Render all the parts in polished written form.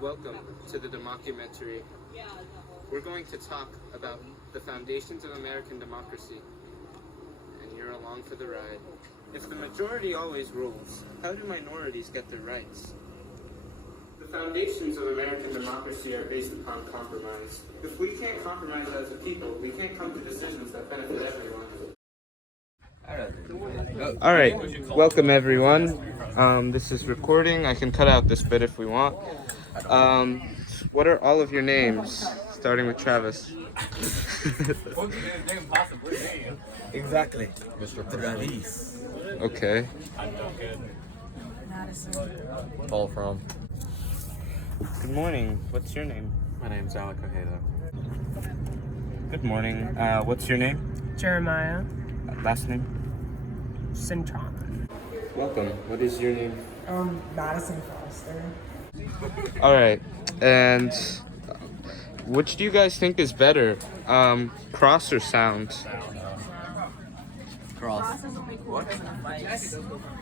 Welcome to the democumentary. We're going to talk about the foundations of American democracy, and you're along for the ride. If the majority always rules, how do minorities get their rights? The foundations of American democracy are based upon compromise. If we can't compromise as a people, we can't come to decisions that benefit everyone. All right, welcome everyone. This is recording. I can cut out this bit if we want. What are all of your names? Starting with Travis. Exactly. Mr. Travis. Okay. Paul from. Good morning. What's your name? My name's Alec Ojeda. Good morning. What's your name? Jeremiah Last name? Centron. Welcome. What is your name? Madison Foster. All right. And which do you guys think is better, cross or sound? Cross. What?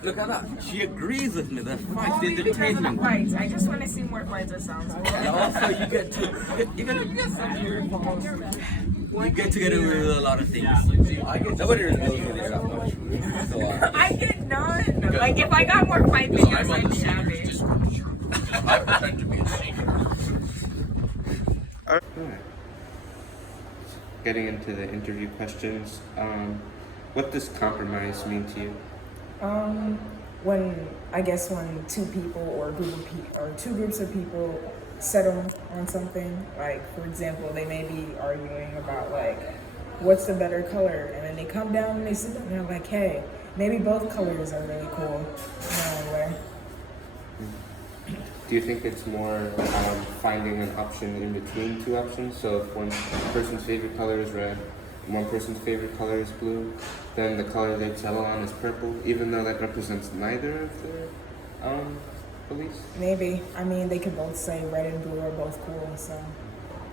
Look at that. She agrees with me. The fight is entertainment. Fights. I just want to see more fights or sounds. And also, you get to get away with a lot of things. Nobody really knows me there that much. So, I get none. Like if I got more fight videos, I'd be happy. I pretend to be a singer. All right. Getting into the interview questions. What does compromise mean to you? When two people or two groups of people settle on something, like for example, they may be arguing about like what's the better color, and then they come down and they sit down and they're like, hey, maybe both colors are really cool. Do you think it's more finding an option in between two options? So if one person's favorite color is red, one person's favorite color is blue, then the color they settle on is purple, even though that represents neither of their beliefs? Maybe. I mean, they could both say red and blue are both cool, so.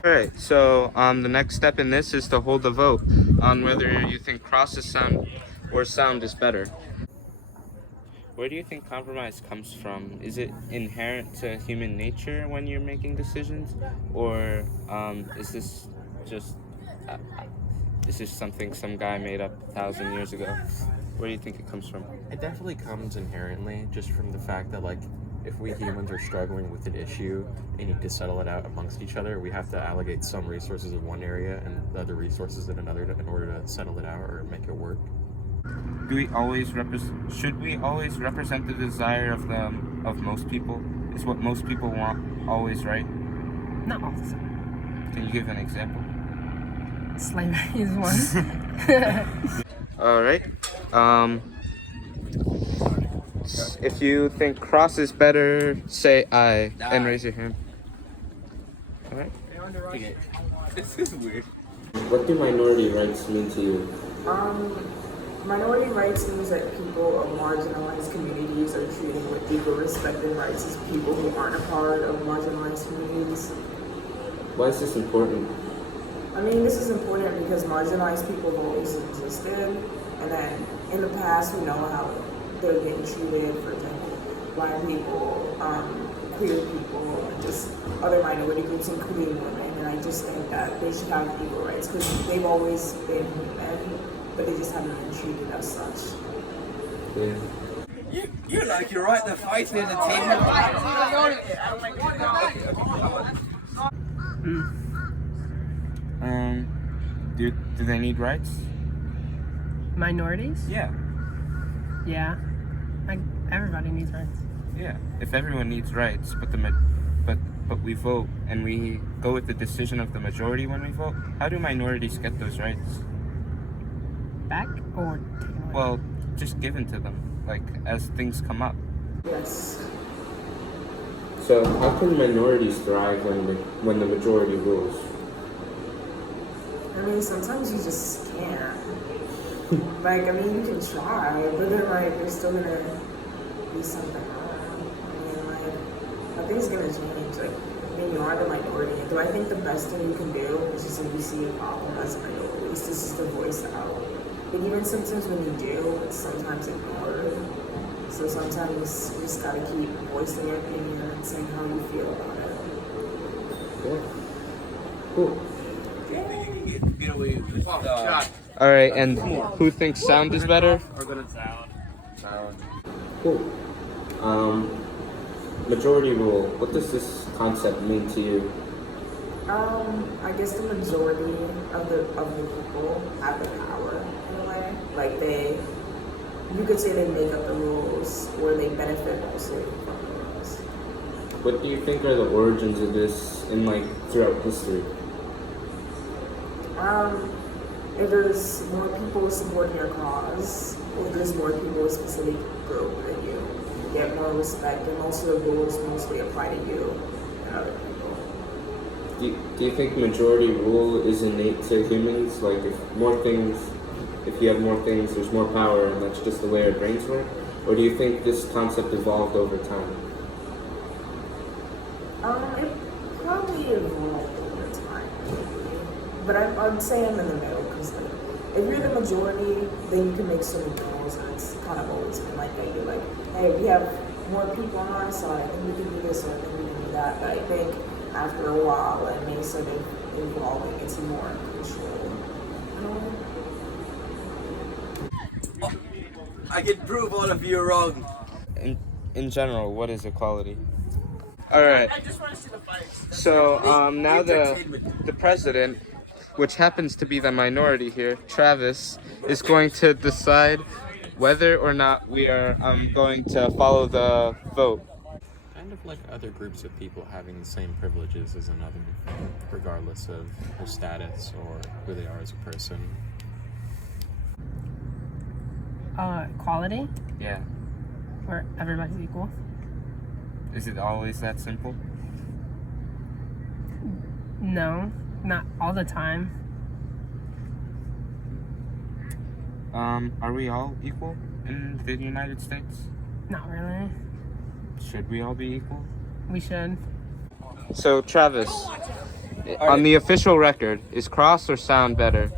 Alright, so the next step in this is to hold a vote on whether you think cross is sound or sound is better. Where do you think compromise comes from? Is it inherent to human nature when you're making decisions? Or is this just something some guy made up 1,000 years ago? Where do you think it comes from? It definitely comes inherently just from the fact that, like, if we humans are struggling with an issue and need to settle it out amongst each other, we have to allocate some resources in one area and the other resources in another in order to settle it out or make it work. Should we always represent the desire of most people? Is what most people want always right? Not all the time. Can you give an example? Slavery is one. All right. If you think cross is better, say aye and raise your hand. All right. Okay. This is weird. What do minority rights mean to you? Minority rights means that people of marginalized communities are treated with equal respect and rights as people who aren't a part of marginalized communities. Why is this important? I mean, this is important because marginalized people have always existed, and then in the past we know how they're getting treated, for example, black people, queer people, and just other minority groups, including women, and I just think that they should have equal rights because they've always been human, but they just haven't been treated as such. Yeah. You're like, you're right, the fight's entertainment. Do they need rights? Minorities? Yeah. Yeah. Everybody needs rights. Yeah. If everyone needs rights, but we vote and we go with the decision of the majority when we vote, how do minorities get those rights? Back or taken away? Well, just given to them, like as things come up. Yes. So how can minorities thrive when the majority rules? I mean, sometimes you just can't. Like, I mean, you can try, but then, like, there's still gonna be something wrong. I mean, like, nothing's gonna change. Like, I mean, you are the minority. Do I think the best thing you can do is just if you see a problem as a minority, is just to voice it out. But even sometimes when you do, it's sometimes ignored. So sometimes you just gotta keep voicing your opinion and saying how you feel about it. Cool. Get away with All right, and who thinks sound is better? sound. Cool. Majority rule. What does this concept mean to you? I guess the majority of the people have the power in a way. Like you could say they make up the rules, or they benefit mostly from the rules. What do you think are the origins of this in throughout history? If there's more people supporting your cause, if there's more people with a specific group than you get more respect, and most of the rules mostly apply to you and other people. Do you think majority rule is innate to humans? Like if you have more things, there's more power, and that's just the way our brains work? Or do you think this concept evolved over time? It probably evolved over time, maybe. But I'd say I'm in the middle, because if you're the majority, then you can make so many rules, and it's kind of always been like that. You're like, hey, we have more people on our side, I think we can do this, or I think we can do that. But I think after a while, it may sort of evolving into more control. I can prove all of you wrong. In general, what is equality? All right. I just want to see the fights. So now the president, which happens to be the minority here, Travis, is going to decide whether or not we are going to follow the vote. Kind of like other groups of people having the same privileges as another, regardless of their status or who they are as a person. Equality, Yeah. where everybody's equal. Is it always that simple? No, not all the time. Are we all equal in the United States? Not really. Should we all be equal? We should. So, Travis, on the official record, is cross or sound better?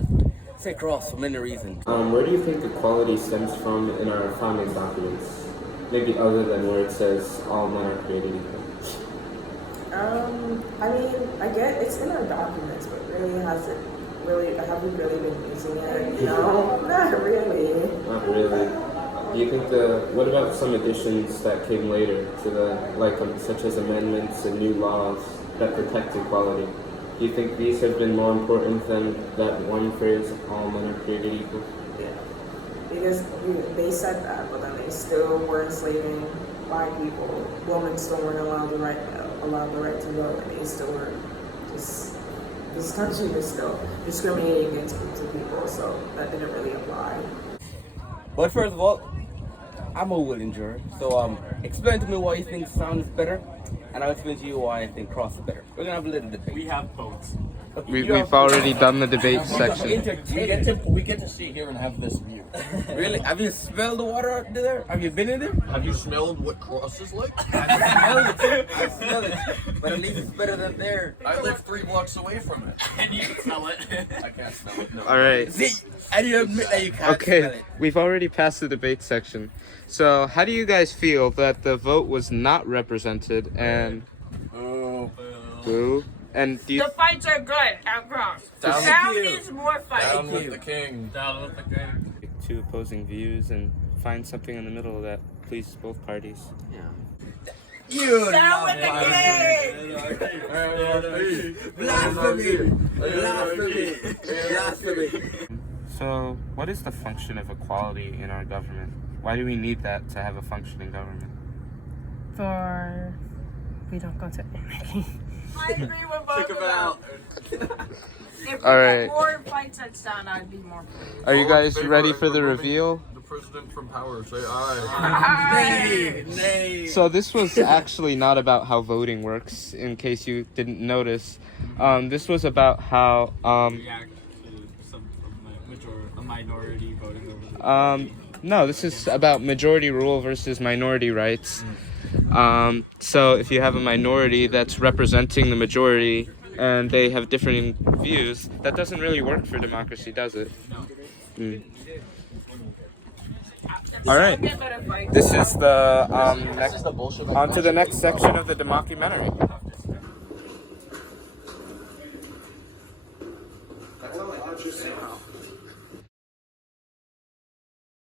Say cross for many reasons. Where do you think equality stems from in our founding documents? Maybe other than where it says all men are created equal. I mean, I get it's in our documents, but have we really been using it? No, not really. Not really. Do you think what about some additions that came later to such as amendments and new laws that protect equality? Do you think these have been more important than that one phrase, all men are created equal? Yeah. Because they said that, but then they still were enslaving black people. Women still weren't allowed the right to vote, and they still were this country was still discriminating against groups of people, so that didn't really apply. But first of all, I'm a willing juror, so explain to me why you think sound is better, and I'll explain to you why I think cross is better. We're gonna have a little debate. We have votes. We've already done the debate section. We get to sit here and have this view. Really? Have you smelled the water out there? Have you been in there? Have you smelled what cross is like? I smell it. But at least it's better than there. I live 3 blocks away from it. And you can smell it. I can't smell it. No. All right. See, and you admit that you can't smell Okay, it. we've already passed the debate section. So, how do you guys feel that the vote was not represented and boo? And do you The fights are good at cross. Down with Sound you. is more fun. Down with the king. Down with the king. two opposing views and find something in the middle that pleases both parties? You Down with the king. Blasphemy! Blasphemy! Blasphemy! So, what is the function of equality in our government? Why do we need that to have a functioning government? We don't go to I agree with both of them. If we All right. had more fights at sound, I'd be more pleased. Are you guys ready for the reveal? The president from power, say aye. Nay! So this was actually not about how voting works, in case you didn't notice. This was about how react to a minority voting over the no, this is about majority rule versus minority rights. So if you have a minority that's representing the majority and they have different views, that doesn't really work for democracy, does it? No. All right. Get better fights. This is the on to the next section of the democumentary. somehow.